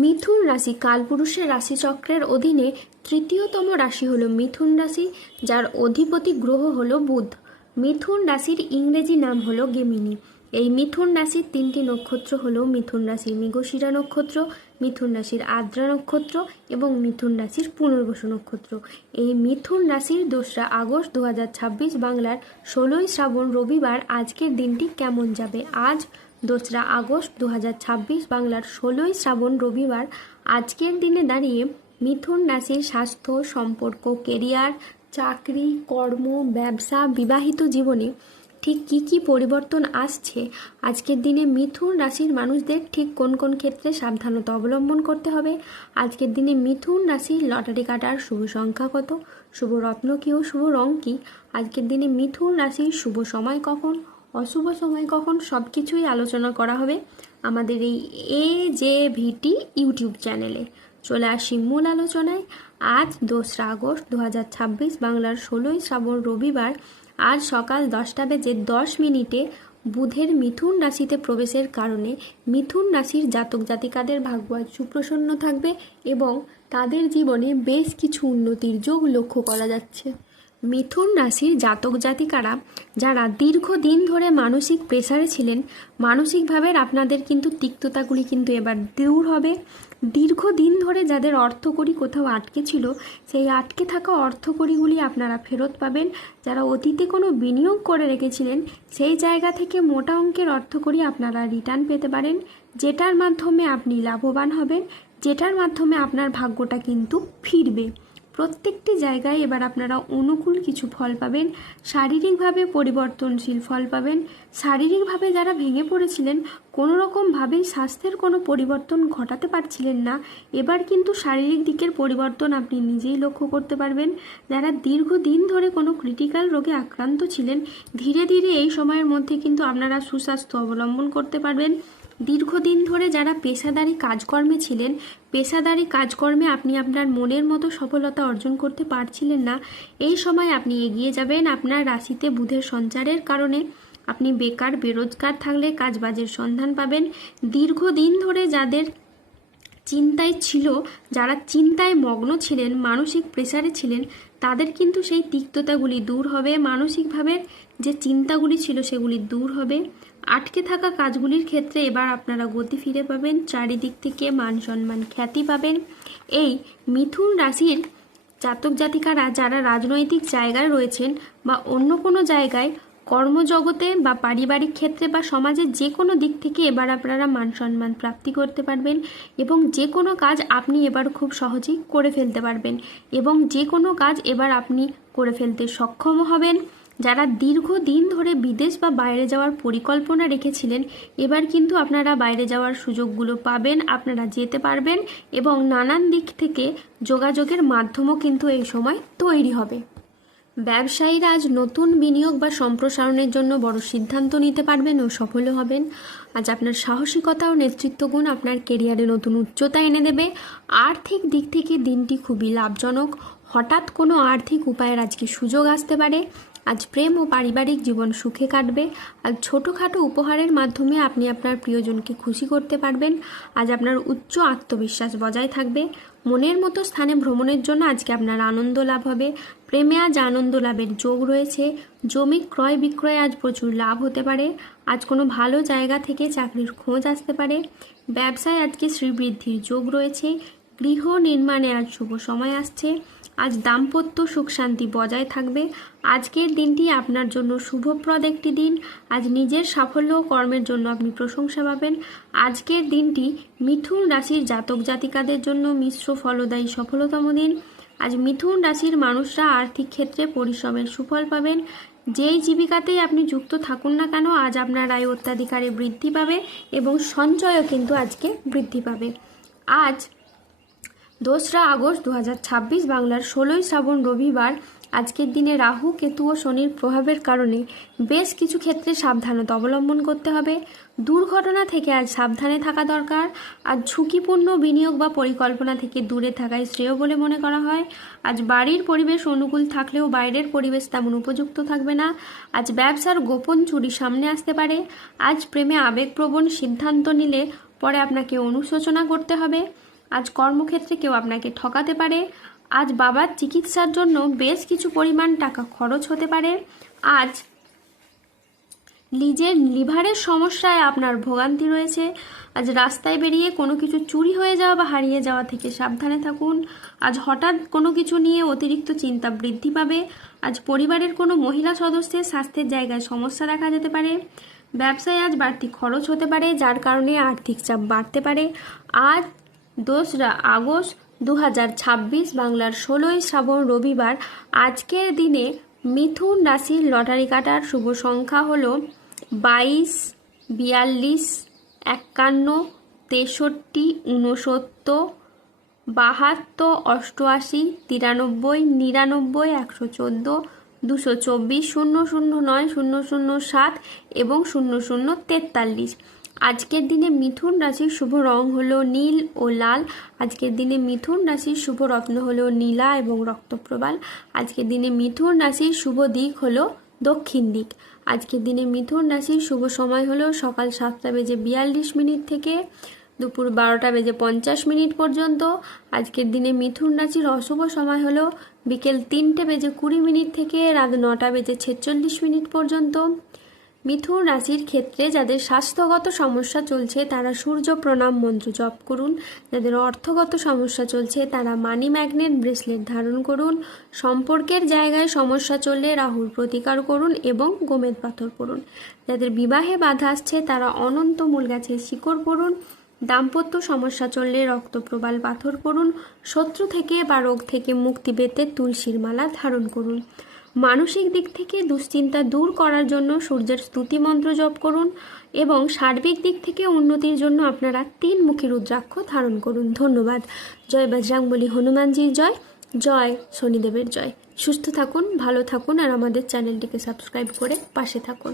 মিথুন রাশি কালপুরুষের রাশিচক্রের অধীনে তৃতীয়তম রাশি হলো মিথুন রাশি, যার অধিপতি গ্রহ হলো বুধ। মিথুন রাশির ইংরেজি নাম হলো গেমিনি। এই মিথুন রাশির তিনটি নক্ষত্র হলো মিথুন রাশির মৃগশিরা নক্ষত্র, মিথুন রাশির আদ্রা নক্ষত্র এবং মিথুন রাশির পুনর্বসু নক্ষত্র। এই মিথুন রাশির 2রা আগস্ট 2026 বাংলার 16ই শ্রাবণ রবিবার আজকের দিনটি কেমন যাবে? আজ 2রা আগস্ট 2026 বাংলার 16ই শ্রাবণ রবিবার আজকের দিনে দাঁড়িয়ে মিথুন রাশির স্বাস্থ্য, সম্পর্ক, কেরিয়ার, চাকরি, কর্ম, ব্যবসা, বিবাহিত জীবনে ঠিক কী কী পরিবর্তন আসছে, আজকের দিনে মিথুন রাশির মানুষদের ঠিক কোন কোন ক্ষেত্রে সাবধানতা অবলম্বন করতে হবে, আজকের দিনে মিথুন রাশির লটারি কাটার শুভ সংখ্যা কত, শুভ রত্ন কী ও শুভ রং কী, আজকের দিনে মিথুন রাশির শুভ সময় কখন, অশুভ সময় কখন, সব কিছুই আলোচনা করা হবে আমাদের এই AJVT ইউটিউব চ্যানেলে। চলে আসি মূল আলোচনায়। আজ 2রা আগস্ট 2026 বাংলার 16ই শ্রাবণ রবিবার আজ সকাল 10:10 বুধের মিথুন রাশিতে প্রবেশের কারণে মিথুন রাশির জাতক জাতিকাদের ভাগ্য আজ সুপ্রসন্ন থাকবে এবং তাদের জীবনে বেশ কিছু উন্নতির যোগ লক্ষ্য করা যাচ্ছে। মিথুন রাশির জাতক জাতিকারা যারা দীর্ঘদিন ধরে মানসিক প্রেসারে ছিলেন, মানসিকভাবে আপনাদের কিন্তু তিক্ততাগুলি কিন্তু এবার দূর হবে। দীর্ঘদিন ধরে যাদের অর্থকড়ি কোথাও আটকে ছিল, সেই আটকে থাকা অর্থকড়িগুলি আপনারা ফেরত পাবেন। যারা অতীতে কোনো বিনিয়োগ করে রেখেছিলেন, সেই জায়গা থেকে মোটা অঙ্কের অর্থকড়ি আপনারা রিটার্ন পেতে পারেন, যেটার মাধ্যমে আপনি লাভবান হবেন, যেটার মাধ্যমে আপনার ভাগ্যটা কিন্তু ফিরবে। প্রত্যেকটি জায়গায় এবার আপনারা অনুকূল কিছু ফল পাবেন, শারীরিকভাবে পরিবর্তনশীল ফল পাবেন। শারীরিকভাবে যারা ভেঙে পড়েছিলেন, কোনো রকমভাবেই স্বাস্থ্যের কোনো পরিবর্তন ঘটাতে পারছিলেন না, এবার কিন্তু শারীরিক দিকের পরিবর্তন আপনি নিজেই লক্ষ্য করতে পারবেন। যারা দীর্ঘদিন ধরে কোনো ক্রিটিক্যাল রোগে আক্রান্ত ছিলেন, ধীরে ধীরে এই সময়ের মধ্যে কিন্তু আপনারা সুস্বাস্থ্য অবলম্বন করতে পারবেন। দীর্ঘদিন ধরে যারা পেশাদারি কাজকর্মে ছিলেন, পেশাদারি কাজকর্মে আপনি আপনার মনের মতো সফলতা অর্জন করতে পারছিলেন না, এই সময় আপনি এগিয়ে যাবেন। আপনার রাশিতে বুধের সঞ্চারের কারণে আপনি বেকার বেরোজগার থাকলে কাজবাজের সন্ধান পাবেন। দীর্ঘদিন ধরে যাদের চিন্তায় ছিল, যারা চিন্তায় মগ্ন ছিলেন, মানসিক প্রেসারে ছিলেন, তাদের কিন্তু সেই তিক্ততাগুলি দূর হবে। মানসিকভাবে যে চিন্তাগুলি ছিল সেগুলি দূর হবে। আটকে থাকা কাজগুলির ক্ষেত্রে এবার আপনারা গতি ফিরে পাবেন। চারিদিক থেকে মান সম্মান, খ্যাতি পাবেন। এই মিথুন রাশির জাতক জাতিকারা যারা রাজনৈতিক জায়গায় রয়েছেন বা অন্য কোনো জায়গায় কর্মজগতে বা পারিবারিক ক্ষেত্রে বা সমাজের যে কোনো দিক থেকে এবার আপনারা মান সম্মান প্রাপ্তি করতে পারবেন এবং যে কোনো কাজ আপনি এবার খুব সহজেই করে ফেলতে পারবেন এবং যে কোনো কাজ এবার আপনি করে ফেলতে সক্ষম হবেন। যারা দীর্ঘদিন ধরে বিদেশ বা বাইরে যাওয়ার পরিকল্পনা রেখেছিলেন, এবার কিন্তু আপনারা বাইরে যাওয়ার সুযোগগুলো পাবেন, আপনারা যেতে পারবেন এবং নানান দিক থেকে যোগাযোগের মাধ্যমও কিন্তু এই সময় তৈরি হবে। ব্যবসায়ীরা আজ নতুন বিনিয়োগ বা সম্প্রসারণের জন্য বড় সিদ্ধান্ত নিতে পারবেন ও সফল হবেন। আজ আপনার সাহসিকতা ও নেতৃত্বগুণ আপনার কেরিয়ারে নতুন উচ্চতা এনে দেবে। আর্থিক দিক থেকে দিনটি খুবই লাভজনক। হঠাৎ কোনো আর্থিক উপায়ের আজকে সুযোগ আসতে পারে। আজ প্রেম ও পারিবারিক জীবন সুখে কাটবে। আজ ছোটোখাটো উপহারের মাধ্যমে আপনি আপনার প্রিয়জনকে খুশি করতে পারবেন। আজ আপনার উচ্চ আত্মবিশ্বাস বজায় থাকবে। মনের মতো স্থানে ভ্রমণের জন্য আজকে আপনার আনন্দ লাভ হবে। প্রেমে আজ আনন্দ লাভের যোগ রয়েছে। জমি ক্রয় বিক্রয়ে আজ প্রচুর লাভ হতে পারে। আজ কোনো ভালো জায়গা থেকে চাকরির খোঁজ আসতে পারে। ব্যবসায় আজকে শ্রীবৃদ্ধির যোগ রয়েছে। গৃহ নির্মাণে আজ শুভ সময় আসছে। আজ দাম্পত্য সুখ শান্তি বজায় থাকবে। আজকের দিনটি আপনার জন্য শুভপ্রদ একটি দিন। আজ নিজের সাফল্য ও কর্মের জন্য আপনি প্রশংসা পাবেন। আজকের দিনটি মিথুন রাশির জাতক জাতিকাদের জন্য মিশ্র ফলদায়ী সফলতম দিন। আজ মিথুন রাশির মানুষরা আর্থিক ক্ষেত্রে পরিশ্রমের সুফল পাবেন। যেই জীবিকাতেই আপনি যুক্ত থাকুন না কেন, আজ আপনার আয় অত্যাধিকারে বৃদ্ধি পাবে এবং সঞ্চয়ও কিন্তু আজকে বৃদ্ধি পাবে। আজ 2রা আগস্ট 2026 বাংলার 16ই শ্রাবণ রবিবার আজকের দিনে রাহু, কেতু ও শনির প্রভাবের কারণে বেশ কিছু ক্ষেত্রে সাবধানতা অবলম্বন করতে হবে। দুর্ঘটনা থেকে আজ সাবধানে থাকা দরকার। আজ ঝুঁকিপূর্ণ বিনিয়োগ বা পরিকল্পনা থেকে দূরে থাকাই শ্রেয় বলে মনে করা হয়। আজ বাড়ির পরিবেশ অনুকূল থাকলেও বাইরের পরিবেশ তেমন উপযুক্ত থাকবে না। আজ ব্যবসার গোপন চুরি সামনে আসতে পারে। আজ প্রেমে আবেগপ্রবণ সিদ্ধান্ত নিলে পরে আপনাকে অনুশোচনা করতে হবে। আজ কর্মক্ষেত্রে কেউ আপনাকে ঠকাতে পারে। আজ বাবার চিকিৎসার জন্য বেশ কিছু পরিমাণ টাকা খরচ হতে পারে। আজ নিজের লিভারের সমস্যায় আপনার ভোগান্তি রয়েছে। আজ রাস্তায় বেরিয়ে কোনো কিছু চুরি হয়ে যাওয়া বা হারিয়ে যাওয়া থেকে সাবধানে থাকুন। আজ হঠাৎ কোনো কিছু নিয়ে অতিরিক্ত চিন্তা বৃদ্ধি পাবে। আজ পরিবারের কোনো মহিলা সদস্যের স্বাস্থ্যের জায়গায় সমস্যা দেখা যেতে পারে। ব্যবসায় আজ বাড়তি খরচ হতে পারে, যার কারণে আর্থিক চাপ বাড়তে পারে। আজ 2রা আগস্ট 2026 বাংলার 16ই শ্রাবণ রবিবার। আজকের দিনে মিথুন রাশির লটারি কাটার শুভ সংখ্যা হলো 22, 42, 51, 63, 69, 72, 88, 93, 99, 114, 224, 009, 007 এবং 0043। আজকের দিনে মিথুন রাশির শুভ রং হলো নীল ও লাল। আজকের দিনে মিথুন রাশির শুভ রত্ন হলো নীলা এবং রক্তপ্রবাল। আজকের দিনে মিথুন রাশির শুভ দিক হলো দক্ষিণ দিক। আজকের দিনে মিথুন রাশির শুভ সময় হলো সকাল 7:42 থেকে দুপুর 12:50 পর্যন্ত। আজকের দিনে মিথুন রাশির অশুভ সময় হলো বিকেল 3:20 থেকে রাত 9:46 পর্যন্ত। মিথুন রাশির ক্ষেত্রে যাদের স্বাস্থ্যগত সমস্যা চলছে তারা সূর্য প্রণাম মন্ত্র জপ করুন। যাদের অর্থগত সমস্যা চলছে তারা মানি ম্যাগনেট ব্রেসলেট ধারণ করুন। সম্পর্কের জায়গায় সমস্যা চললে রাহুর প্রতিকার করুন এবং গোমেদ পাথর পড়ুন। যাদের বিবাহে বাধা আসছে তারা অনন্ত মূল গাছের শিকড় পড়ুন। দাম্পত্য সমস্যা চললে রক্তপ্রবাল পাথর পড়ুন। শত্রু থেকে বা রোগ থেকে মুক্তি পেতে তুলসীর মালা ধারণ করুন। মানসিক দিক থেকে দুশ্চিন্তা দূর করার জন্য সূর্যের স্তুতি মন্ত্র জপ করুন এবং সার্বিক দিক থেকে উন্নতির জন্য আপনারা 3 মুখী রুদ্রাক্ষ ধারণ করুন। ধন্যবাদ। জয় বজরংবলী হনুমানজির জয়, জয় শনিদেবের জয়। সুস্থ থাকুন, ভালো থাকুন আর আমাদের চ্যানেলটিকে সাবস্ক্রাইব করে পাশে থাকুন।